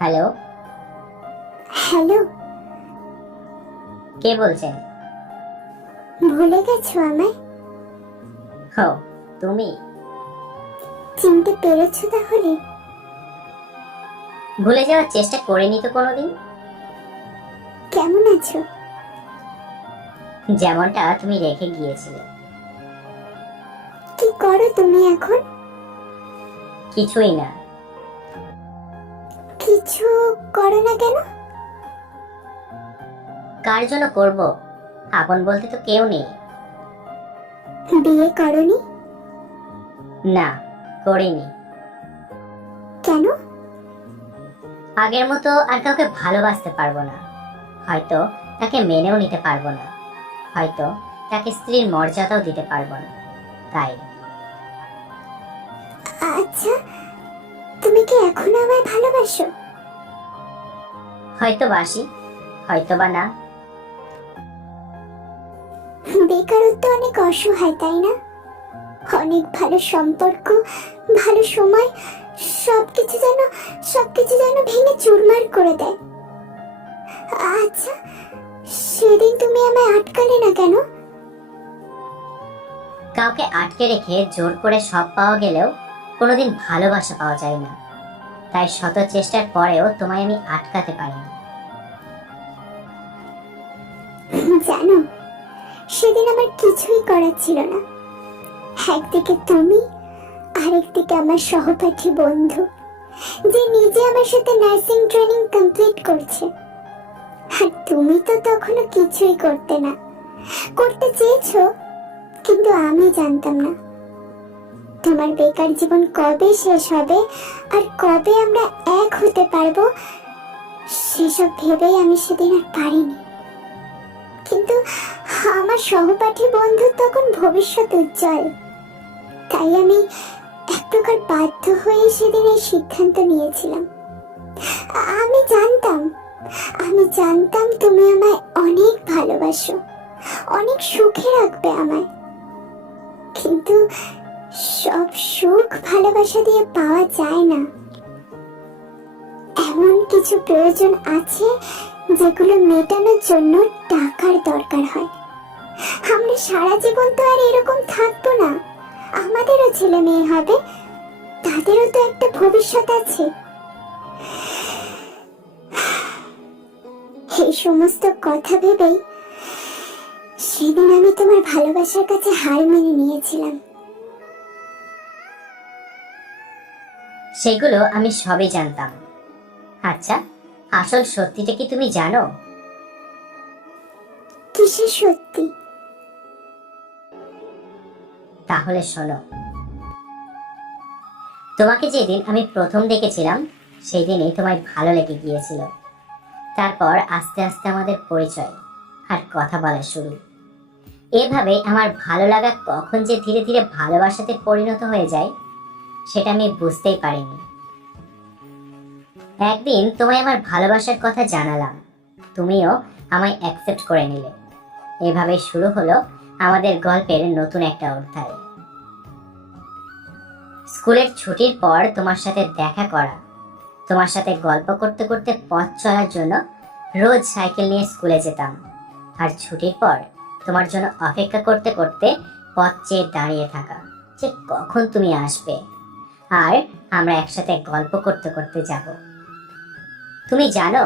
Hello. Hello. কে বলছেন? ভুলে গেছো আমায়? হো, তুমি? চিনতে পেরেছো তাহলে? ভুলে যাওয়ার চেষ্টা করিনি তো কোনোদিন। কেমন আছো? যেমনটা তুমি রেখে গিয়েছিলে। কি করো তুমি এখন? কিছুই না। কিছু করো না কেন? কার জন্য করব? আপন বলতে তো কেউ নেই। বিয়ে করনি? না, করিনি। কেন? আগের মতো আর কাউকে ভালোবাসতে পারবো না। হয়তো তাকে মেনেও নিতে পারবো না। হয়তো তাকে স্ত্রীর মর্যাদাও দিতে পারবো না। তাই। আচ্ছা, তুমি কি এখনো আমায় ভালোবাসো? হয়তো বাসি, হয়তো বা না। বেকারত্ব অনেক অসহায়, তাই না? অনেক ভালো সম্পর্ক, ভালো সময়, সবকিছু যেন ভেঙে চুরমার করে দেয়। আচ্ছা, সেদিন তুমি আমায় আটকালে না কেন? কাউকে আটকে রেখে জোর করে সব পাওয়া গেলেও কোনোদিন ভালোবাসা পাওয়া যায় না। তাই শত চেষ্টার পরেও তোমায় আমি আটকাতে পারিনি। জানো, সেদিন আমার কিছুই করার ছিল না। একদিকে তুমি, আরেকদিকে আমার সহপাঠী বন্ধু, যে নিজে আমার সাথে নার্সিং ট্রেনিং কমপ্লিট করছে। আর তুমি তো তখনও কিছুই করতে না, করতে চেয়েছো, কিন্তু আমি জানতাম না তোমার বেকার জীবন কবে শেষ হবে আর কবে আমরা এক হতে পারবো। সেসব ভেবেই আমি সেদিন আর পারিনি। কিন্তু আমার সহপাঠী বন্ধু তখন ভবিষ্যৎ উজ্জ্বল, তাই আমি এক প্রকার বাধ্য হয়ে সেদিন এই সিদ্ধান্ত নিয়েছিলাম। আমি জানতাম তুমি আমায় অনেক ভালোবাসো, অনেক সুখে রাখবে আমায়। কিন্তু সব সুখ ভালোবাসা দিয়ে পাওয়া যায় না। এমন কিছু প্রয়োজন আছে যেগুলো মেটানোর জন্য টাকার দরকার হয়। আমরা সারা জীবন তো আর এরকম থাকবো না। আমাদেরও ছেলে মেয়ে হবে, তাদেরও তো একটা ভবিষ্যৎ আছে। এই সমস্ত কথা ভেবেই সেদিন আমি তোমার ভালোবাসার কাছে হার মেনে নিয়েছিলাম। সেগুলো আমি সবই জানতাম। আচ্ছা, আসল সত্যিটা কি তুমি জানো? কিসের সত্যি? তাহলে শোনো। তোমাকে যেদিন আমি প্রথম দেখেছিলাম সেই দিনই তোমায় ভালো লেগে গিয়েছিল। তারপর আস্তে আস্তে আমাদের পরিচয় আর কথা বলা শুরু। এভাবে আমার ভালো লাগা কখন যে ধীরে ধীরে ভালোবাসাতে পরিণত হয়ে যায় সেটা আমি বুঝতেই পারিনি। একদিন তোমায় আমার ভালোবাসার কথা জানালাম, তুমিও আমায় অ্যাকসেপ্ট করে নিলে। এভাবে শুরু হলো আমাদের গল্পের নতুন একটা অধ্যায়। স্কুলের ছুটির পর তোমার সাথে দেখা করা, তোমার সাথে গল্প করতে করতে পথ চলার জন্য রোজ সাইকেল নিয়ে স্কুলে যেতাম। আর ছুটির পর তোমার জন্য অপেক্ষা করতে করতে পথ চেয়ে দাঁড়িয়ে থাকা, যে কখন তুমি আসবে আর আমরা একসাথে গল্প করতে করতে যাব। তুমি জানো,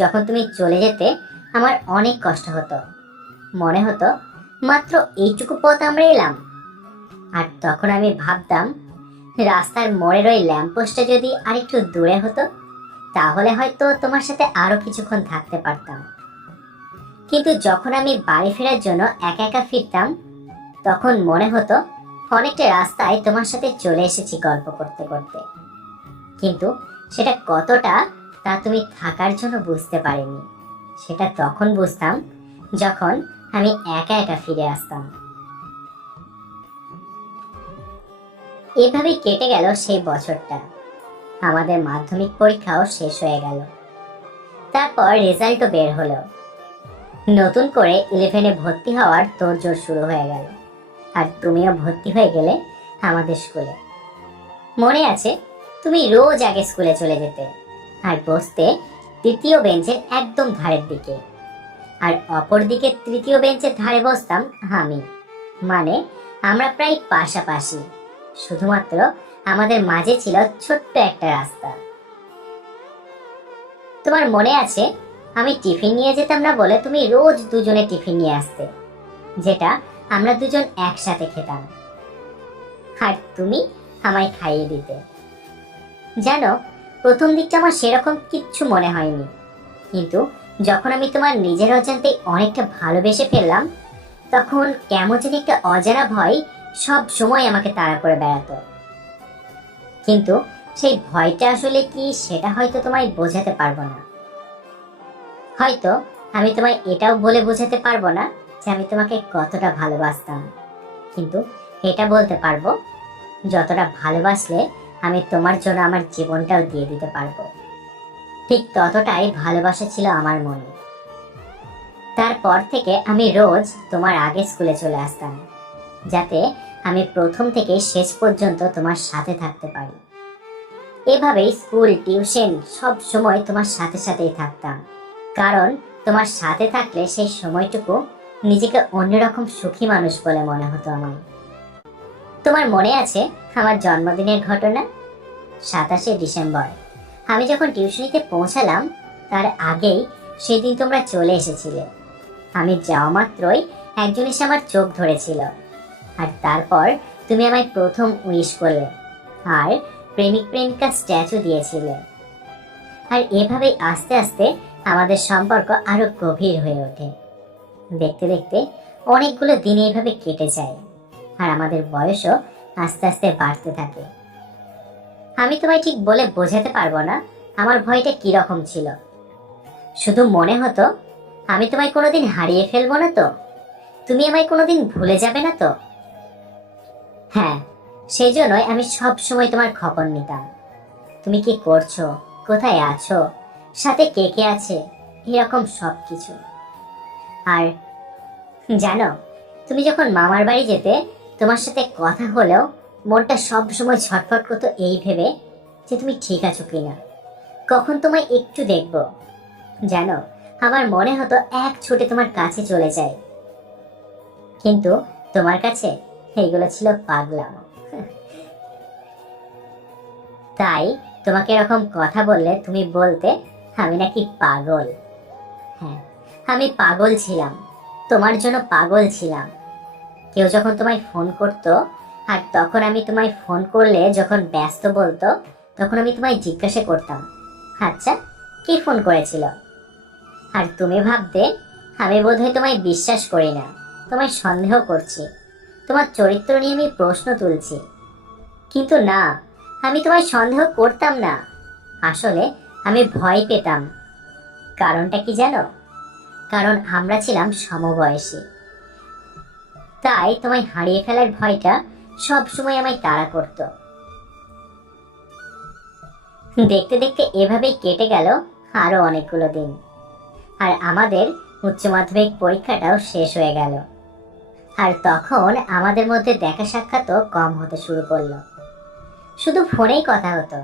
যখন তুমি চলে যেতে আমার অনেক কষ্ট হতো। মনে হতো মাত্র এইটুকু পথ আমরা এলাম। আর তখন আমি ভাবতাম, রাস্তার মোড়ের ওই ল্যাম্পপোস্টটা যদি আরেকটু দূরে হতো তাহলে হয়তো তোমার সাথে আরো কিছুক্ষণ থাকতে পারতাম। কিন্তু যখন আমি বাড়ি ফেরার জন্য একা একা ফিরতাম তখন মনে হতো অনেকটা রাস্তায় তোমার সাথে চলে এসেছি গল্প করতে করতে। কিন্তু সেটা কতটা তা তুমি থাকার জন্য বুঝতে পারিনি। সেটা তখন বুঝতাম যখন আমি একা একা ফিরে আসতাম। এভাবেই কেটে গেল সেই বছরটা। আমাদের মাধ্যমিক পরীক্ষাও শেষ হয়ে গেল। তারপর রেজাল্টও বের হলো। নতুন করে 11-এ ভর্তি হওয়ার তোড়জোড় শুরু হয়ে গেল। আর তুমিও ভর্তি হয়ে গেলে আমাদের স্কুলে। মনে আছে, তুমি রোজ আগে স্কুলে চলে যেতে আর বসতে তৃতীয় বেঞ্চের একদম ধারের দিকে, আর অপর দিকে তৃতীয় বেঞ্চের ধারে বসতাম আমি। মানে আমরা প্রায় পাশাপাশি, শুধুমাত্র আমাদের মাঝে ছিল ছোট্ট একটা রাস্তা। তোমার মনে আছে, আমি টিফিন নিয়ে যেতাম না বলে তুমি রোজ দুজনে টিফিন নিয়ে আসতে, যেটা আমরা দুজন একসাথে খেতাম, আর তুমি আমায় খাইয়ে দিতে। জানো, প্রথম দিকটা আমার সেরকম কিচ্ছু মনে হয়নি, কিন্তু যখন আমি তোমার নিজের অজান্তেই অনেকটা ভালোবেসে ফেললাম, তখন কেমন যেন একটা অজানা ভয় সব সময় আমাকে তাড়া করে বেড়াতো। কিন্তু সেই ভয়টা আসলে কি, সেটা হয়তো তোমায় বোঝাতে পারবো না। হয়তো আমি তোমায় এটাও বলে বোঝাতে পারবো না যে আমি তোমাকে কতটা ভালোবাসতাম, কিন্তু এটা বলতে পারবো যতটা ভালোবাসলে আমি তোমার জন্য আমার জীবনটাও দিয়ে দিতে পারবো। ঠিক ততটাই ভালোবাসা ছিল আমার মনে। তারপর থেকে আমি রোজ তোমার আগে স্কুলে চলে আসতাম, যাতে আমি প্রথম থেকে শেষ পর্যন্ত তোমার সাথে থাকতে পারি। এভাবেই স্কুল, টিউশন সব সময় তোমার সাথে সাথেই থাকতাম, কারণ তোমার সাথে থাকলে সেই সময়টুকু নিজেকে অন্যরকম সুখী মানুষ বলে মনে হতো আমার। তোমার মনে আছে আমার জন্মদিনের ঘটনা? 27শে ডিসেম্বর আমি যখন টিউশনিতে পৌঁছালাম, তার আগেই সেদিন তোমরা চলে এসেছিলে। আমি যাওয়া মাত্রই একজন এসে আমার চোখ ধরেছিল, আর তারপর তুমি আমায় প্রথম উইশ করলে আর প্রেমিক প্রেমিকা স্ট্যাচু দিয়েছিলে। আর এভাবেই আস্তে আস্তে আমাদের সম্পর্ক আরো গভীর হয়ে ওঠে। দেখতে দেখতে অনেকগুলো দিন এইভাবে কেটে যায়, আর আমাদের বয়সও আস্তে আস্তে বাড়তে থাকে। আমি তোমায় ঠিক বলে বোঝাতে পারবো না আমার ভয়টা কিরকম ছিল। শুধু মনে হতো আমি তোমায় কোনোদিন হারিয়ে ফেলবো না তো, তুমি আমায় কোনোদিন ভুলে যাবে না তো। হ্যাঁ, সেই জন্যই আমি সব সময় তোমার খবর নিতাম। তুমি কি করছো, কোথায় আছো, সাথে কে কে আছে, এরকম সব কিছু। আর জানো, তুমি যখন মামার বাড়ি যেতে, তোমার সাথে কথা হলেও মনটা সব সময় ছটফট করতো এই ভেবে যে তুমি ঠিক আছো কিনা, কখন তোমায় একটু দেখবো। জানো, আমার মনে হতো এক ছুটে তোমার কাছে চলে যায়, কিন্তু তোমার কাছে এইগুলো ছিল পাগলামো। তাই তোমাকে এরকম কথা বললে তুমি বলতে আমি নাকি পাগল। হ্যাঁ, আমি পাগল ছিলাম, তোমার জন্য পাগল ছিলাম। কেউ যখন তোমায় ফোন করতো, আর তখন আমি তোমায় ফোন করলে যখন ব্যস্ত বলতো, তখন আমি তোমায় জিজ্ঞাসা করতাম, আচ্ছা কে ফোন করেছিল। আর তুমি ভাবতে আমি বোধহয় তোমায় বিশ্বাস করি না, তোমায় সন্দেহ করছি, তোমার চরিত্র নিয়ে আমি প্রশ্ন তুলছি। কিন্তু না, আমি তোমায় সন্দেহ করতাম না, আসলে আমি ভয় পেতাম। কারণটা কি জানো? কারণ আমরা ছিলাম সমবয়সী, তাই তোমায় হারিয়ে ফেলার ভয়টা সব সময় আমায় তাড়া করত। দেখতে দেখতে এভাবেই কেটে গেল আরো অনেকগুলো দিন, আর আমাদের উচ্চ মাধ্যমিক পরীক্ষাটাও শেষ হয়ে গেল। আর তখন আমাদের মধ্যে দেখা সাক্ষাৎও কম হতে শুরু করলো, শুধু ফোনেই কথা হতো।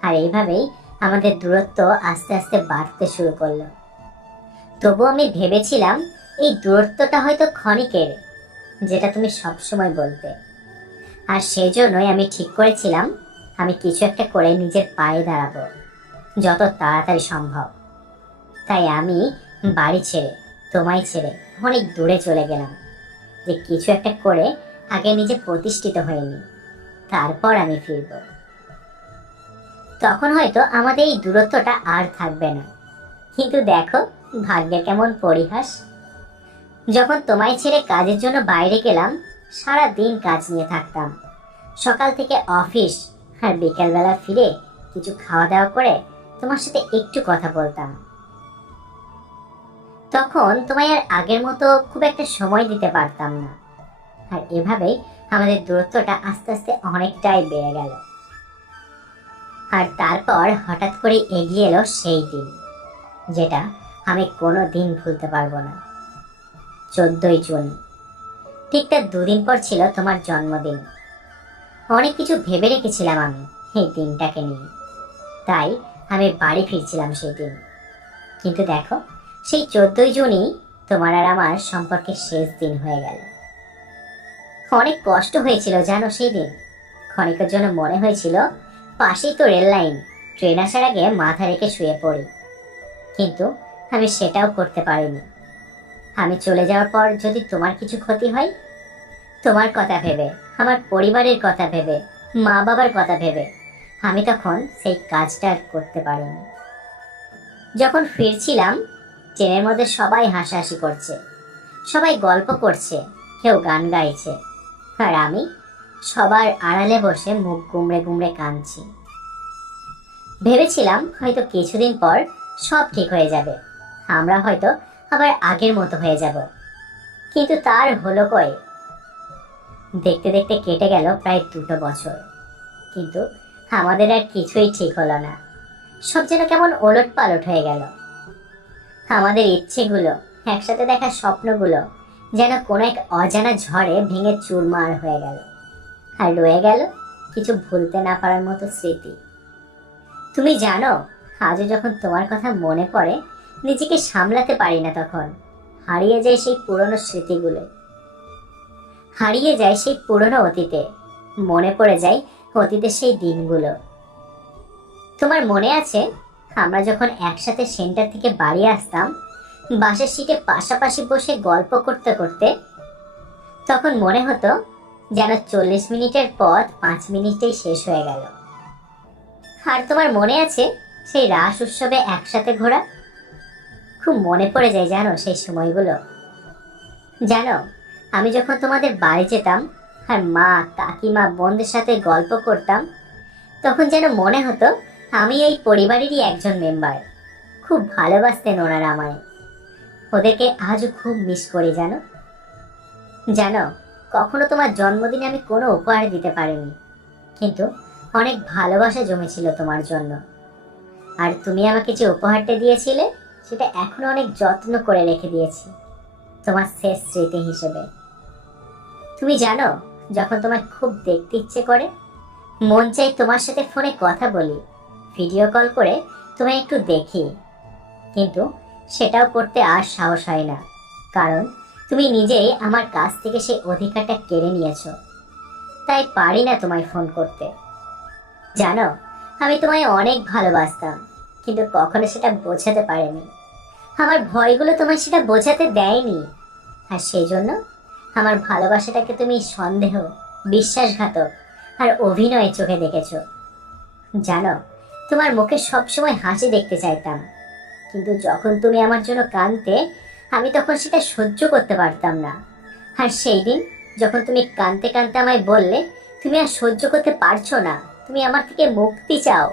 আর এইভাবেই আমাদের দূরত্ব আস্তে আস্তে বাড়তে শুরু করলো। তবু আমি ভেবেছিলাম এই দূরত্বটা হয়তো ক্ষণিকের, যেটা তুমি সবসময় বলতে। আর সেই জন্যই আমি ঠিক করেছিলাম আমি কিছু একটা করে নিজের পায়ে দাঁড়াবো, যত তাড়াতাড়ি সম্ভব। তাই আমি বাড়ি ছেড়ে, তোমায় ছেড়ে অনেক দূরে চলে গেলাম, যে কিছু একটা করে আগে নিজে প্রতিষ্ঠিত হয়নি, তারপর আমি ফিরব। তখন হয়তো আমাদের এই দূরত্বটা আর থাকবে না। কিন্তু দেখো ভাগ্যের কেমন পরিহাস, যখন তোমায় ছেড়ে কাজের জন্য বাইরে গেলাম, সারা দিন কাজ নিয়ে থাকতাম, সকাল থেকে অফিস, আর বিকেলবেলা ফিরে কিছু খাওয়া দাওয়া করে তোমার সাথে একটু কথা বলতাম। তখন তোমায় আর আগের মতো খুব একটা সময় দিতে পারতাম না। আর এভাবেই আমাদের দূরত্বটা আস্তে আস্তে অনেকটাই বেড়ে গেল। আর তারপর হঠাৎ করে এগিয়ে এলো সেই দিন, যেটা আমি কোনো দিন ভুলতে পারবো না। 14ই জুন ঠিক তার 2 দিন পর ছিল তোমার জন্মদিন। অনেক কিছু ভেবে রেখেছিলাম আমি এই দিনটাকে নিয়ে, তাই আমি বাড়ি ফিরছিলাম সেই দিন। কিন্তু দেখো, সেই 14ই জুনই তোমার আর আমার সম্পর্কের শেষ দিন হয়ে গেল। অনেক কষ্ট হয়েছিল জানো সেই দিন। ক্ষণিকের জন্য মনে হয়েছিল পাশেই তো রেল লাইন, ট্রেন আসার আগে মাথা রেখে শুয়ে পড়ি। কিন্তু আমি সেটাও করতে পারিনি। আমি চলে যাওয়ার পর যদি তোমার কিছু ক্ষতি হয়, তোমার কথা ভেবে, আমার পরিবারের কথা ভেবে, মা বাবার কথা ভেবে আমি তখন সেই কাজটা আর করতে পারিনি। যখন ফিরছিলাম, ট্রেনের মধ্যে সবাই হাসাহাসি করছে, সবাই গল্প করছে, কেউ গান গাইছে, আর আমি সবার আড়ালে বসে মুখ গুমড়ে গুমড়ে কাঁদছি। ভেবেছিলাম হয়তো কিছুদিন পর সব ঠিক হয়ে যাবে, আমরা হয়তো আবার আগের মতো হয়ে যাব। কিন্তু তার হলো কই। দেখতে দেখতে কেটে গেল প্রায় 2 বছর, কিন্তু আমাদের আর কিছুই ঠিক হলো না। সব যেন কেমন ওলট পালট হয়ে গেল। আমাদের ইচ্ছেগুলো, একসাথে দেখা স্বপ্নগুলো যেন কোনো এক অজানা ঝড়ে ভেঙে চুরমার হয়ে গেল। আর রয়ে গেল কিছু ভুলতে না পারার মতো স্মৃতি। তুমি জানো, আজও যখন তোমার কথা মনে পড়ে নিজেকে সামলাতে পারি না। তখন হারিয়ে যায় সেই পুরনো স্মৃতিগুলো, হারিয়ে যায় সেই পুরনো অতীতে, মনে পড়ে যায় অতীতের সেই দিনগুলো। তোমার মনে আছে আমরা যখন একসাথে সেন্টার থেকে বাড়ি আসতাম, বাসের সিটে পাশাপাশি বসে গল্প করতে করতে, তখন মনে হতো যেন 40 মিনিটের পথ 5 মিনিটেই শেষ হয়ে গেল। আর তোমার মনে আছে সেই রাস উৎসবে একসাথে ঘোরা? খুব মনে পড়ে যায় জানো সেই সময়গুলো। জানো, আমি যখন তোমাদের বাড়ি যেতাম আর মা, কাকিমা, বোনদের সাথে গল্প করতাম, তখন যেন মনে হতো আমি এই পরিবারেরই একজন মেম্বার। খুব ভালোবাসতেন ওনারা আমায়। ওদেরকে আজও খুব মিস করি জানো। জানো, কখনো তোমার জন্মদিনে আমি কোনো উপহার দিতে পারিনি, কিন্তু অনেক ভালোবাসা জমেছিল তোমার জন্য। আর তুমি আমাকে যে উপহারটা দিয়েছিলে, সেটা এখনো অনেক যত্ন করে রেখে দিয়েছি তোমার শেষ স্মৃতি হিসেবে। তুমি জানো, যখন তোমার খুব দেখতে ইচ্ছে করে, মন চাই তোমার সাথে ফোনে কথা বলি, ভিডিও কল করে তোমায় একটু দেখি, কিন্তু সেটাও করতে আর সাহস হয় না, কারণ তুমি নিজেই আমার কাছ থেকে সেই অধিকারটা কেড়ে নিয়েছো। তাই পারি না তোমায় ফোন করতে। জানো, আমি তোমায় অনেক ভালোবাসতাম, কিন্তু কখনো সেটা বোঝাতে পারিনি। আমার ভয়গুলো তোমায় সেটা বোঝাতে দেয়নি, আর সেই জন্য আমার ভালোবাসাটাকে তুমি সন্দেহ, বিশ্বাসঘাতক আর অভিনয়ে চোখে দেখেছো। জানো, তোমার মুখে সবসময় হাসি দেখতে চাইতাম, কিন্তু যখন তুমি আমার জন্য কাঁদতে, আমি তখন সেটা সহ্য করতে পারতাম না। আর সেই দিন যখন তুমি কাঁদতে কাঁদতে আমায় বললে তুমি আর সহ্য করতে পারছো না, তুমি আমার থেকে মুক্তি চাও,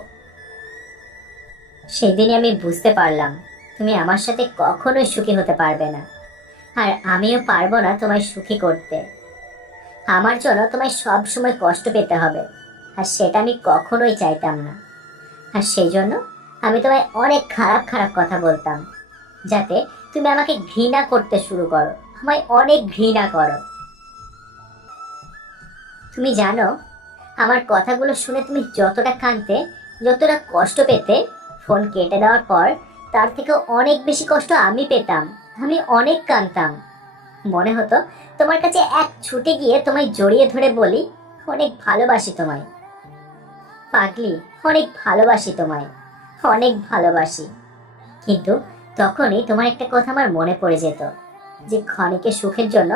সেই দিনই আমি বুঝতে পারলাম তুমি আমার সাথে কখনোই সুখী হতে পারবে না, আর আমিও পারবো না তোমায় সুখী করতে। আমার জন্য তোমায় সব সময় কষ্ট পেতে হবে, আর সেটা আমি কখনোই চাইতাম না। আর সেই জন্য আমি তোমায় অনেক খারাপ খারাপ কথা বলতাম, যাতে তুমি আমাকে ঘৃণা করতে শুরু করো, আমায় অনেক ঘৃণা করো। তুমি জানো, আমার কথাগুলো শুনে তুমি যতটা কাঁদতে, যতটা কষ্ট পেতে, ফোন কেটে দেওয়ার পর তার থেকে অনেক বেশি কষ্ট আমি পেতাম। আমি অনেক কাঁদতাম। মনে হতো তোমার কাছে এক ছুটে গিয়ে তোমায় জড়িয়ে ধরে বলি, অনেক ভালোবাসি তোমায় পাগলি, অনেক ভালোবাসি তোমায়, অনেক ভালোবাসি। কিন্তু তখনই তোমার একটা কথা আমার মনে পড়ে যেত, যে ক্ষণিকের সুখের জন্য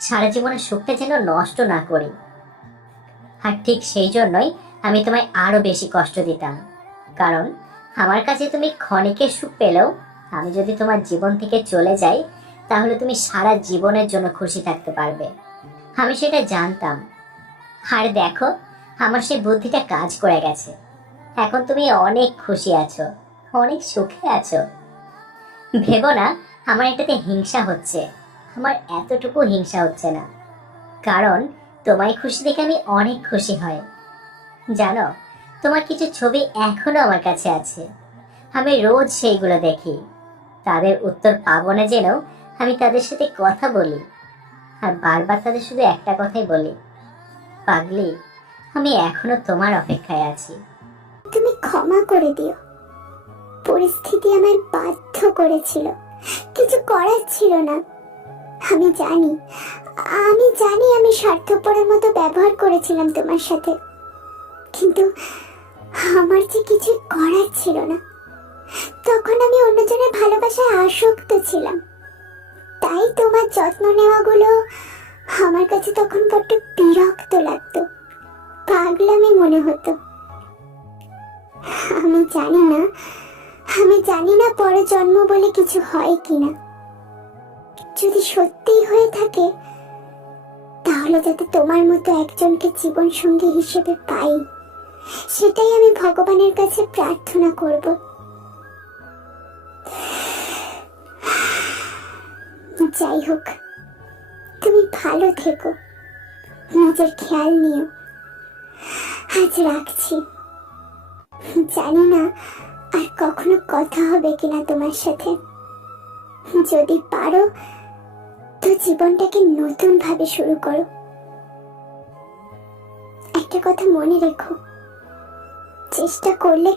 সারা জীবনের সুখটা যেন নষ্ট না করি। আর ঠিক সেই জন্যই আমি তোমায় আরো বেশি কষ্ট দিতাম, কারণ আমার কাছে তুমি ক্ষণিকের সুখ পেলেও আমি যদি তোমার জীবন থেকে চলে যাই, তাহলে তুমি সারা জীবনের জন্য খুশি থাকতে পারবে। আমি সেটা জানতাম। আর দেখো, আমার সেই বুদ্ধিটা কাজ করে গেছে। এখন তুমি অনেক খুশি আছো, অনেক সুখে আছো। ভেবো না আমার এটাতে হিংসা হচ্ছে। আমার এতটুকু হিংসা হচ্ছে না, কারণ তোমায় খুশি দেখে আমি অনেক খুশি হই। জানো, তোমার কিছু ছবি এখনো আমার কাছে আছে। আমি রোজ সেইগুলো দেখি। তাদের উত্তর পাবো না জেনেও আমি তাদের সাথে কথা বলি। আর বারবার তাদের শুধু একটা কথাই বলি, পাগলি, আমি এখনো তোমার অপেক্ষায় আছি। তুমি ক্ষমা করে দিও, পরিস্থিতি আমায় বাধ্য করেছিল, কিছু করার ছিল না। আমি জানি আমি স্বার্থপরের মতো ব্যবহার করেছিলাম তোমার সাথে, কিন্তু আমার যে কিছু করার ছিল না। তখন আমি অন্যজনের ভালোবাসায় আসক্ত ছিলাম, তাই তোমার যত্ন নেওয়াগুলো আমার কাছে তখন বড্ড বিরক্ত লাগতো, পাগলামি মনে হতো। আমি জানি না পরে জন্ম বলে কিছু হয় কিনা। যদি সত্যিই হয়ে থাকে, তাহলে যাতে তোমার মতো একজনকে জীবন সঙ্গী হিসেবে পাই, সেটাই আমি ভগবানের কাছে প্রার্থনা করব। যাই হোক, তুমি ভালো থেকো, নিজের খেয়াল নিও। আজ রাখছি। জানি না আর কখনো কথা হবে কিনা তোমার সাথে। যদি পারো তো জীবনটাকে নতুন ভাবে শুরু করো। একটা কথা মনে রেখো, চেষ্টা করলে